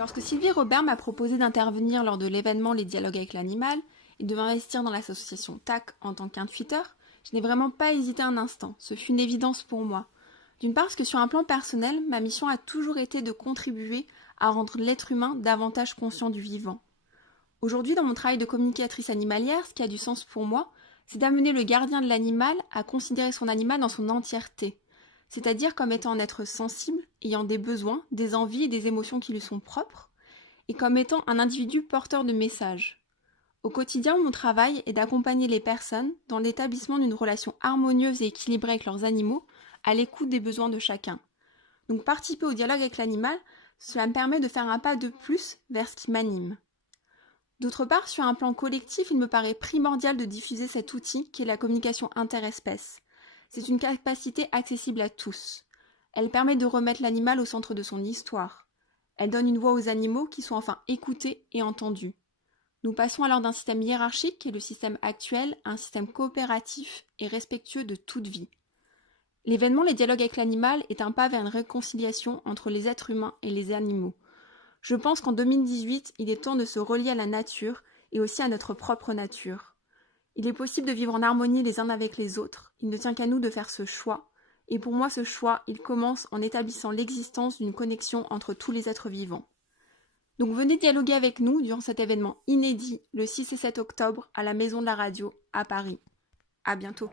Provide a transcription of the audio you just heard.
Lorsque Sylvie Robert m'a proposé d'intervenir lors de l'événement Les Dialogues avec l'animal et de m'investir dans l'association TAC en tant qu'intuiteur, je n'ai vraiment pas hésité un instant, ce fut une évidence pour moi. D'une part parce que sur un plan personnel, ma mission a toujours été de contribuer à rendre l'être humain davantage conscient du vivant. Aujourd'hui, dans mon travail de communicatrice animalière, ce qui a du sens pour moi, c'est d'amener le gardien de l'animal à considérer son animal dans son entièreté, c'est-à-dire comme étant un être sensible, ayant des besoins, des envies et des émotions qui lui sont propres, et comme étant un individu porteur de messages. Au quotidien, mon travail est d'accompagner les personnes dans l'établissement d'une relation harmonieuse et équilibrée avec leurs animaux, à l'écoute des besoins de chacun. Donc participer au dialogue avec l'animal, cela me permet de faire un pas de plus vers ce qui m'anime. D'autre part, sur un plan collectif, il me paraît primordial de diffuser cet outil qui est la communication interespèces. C'est une capacité accessible à tous. Elle permet de remettre l'animal au centre de son histoire. Elle donne une voix aux animaux qui sont enfin écoutés et entendus. Nous passons alors d'un système hiérarchique, qui est le système actuel, à un système coopératif et respectueux de toute vie. L'événement Les Dialogues avec l'animal est un pas vers une réconciliation entre les êtres humains et les animaux. Je pense qu'en 2018, il est temps de se relier à la nature et aussi à notre propre nature. Il est possible de vivre en harmonie les uns avec les autres. Il ne tient qu'à nous de faire ce choix. Et pour moi, ce choix, il commence en établissant l'existence d'une connexion entre tous les êtres vivants. Donc venez dialoguer avec nous durant cet événement inédit le 6 et 7 octobre à la Maison de la Radio à Paris. À bientôt.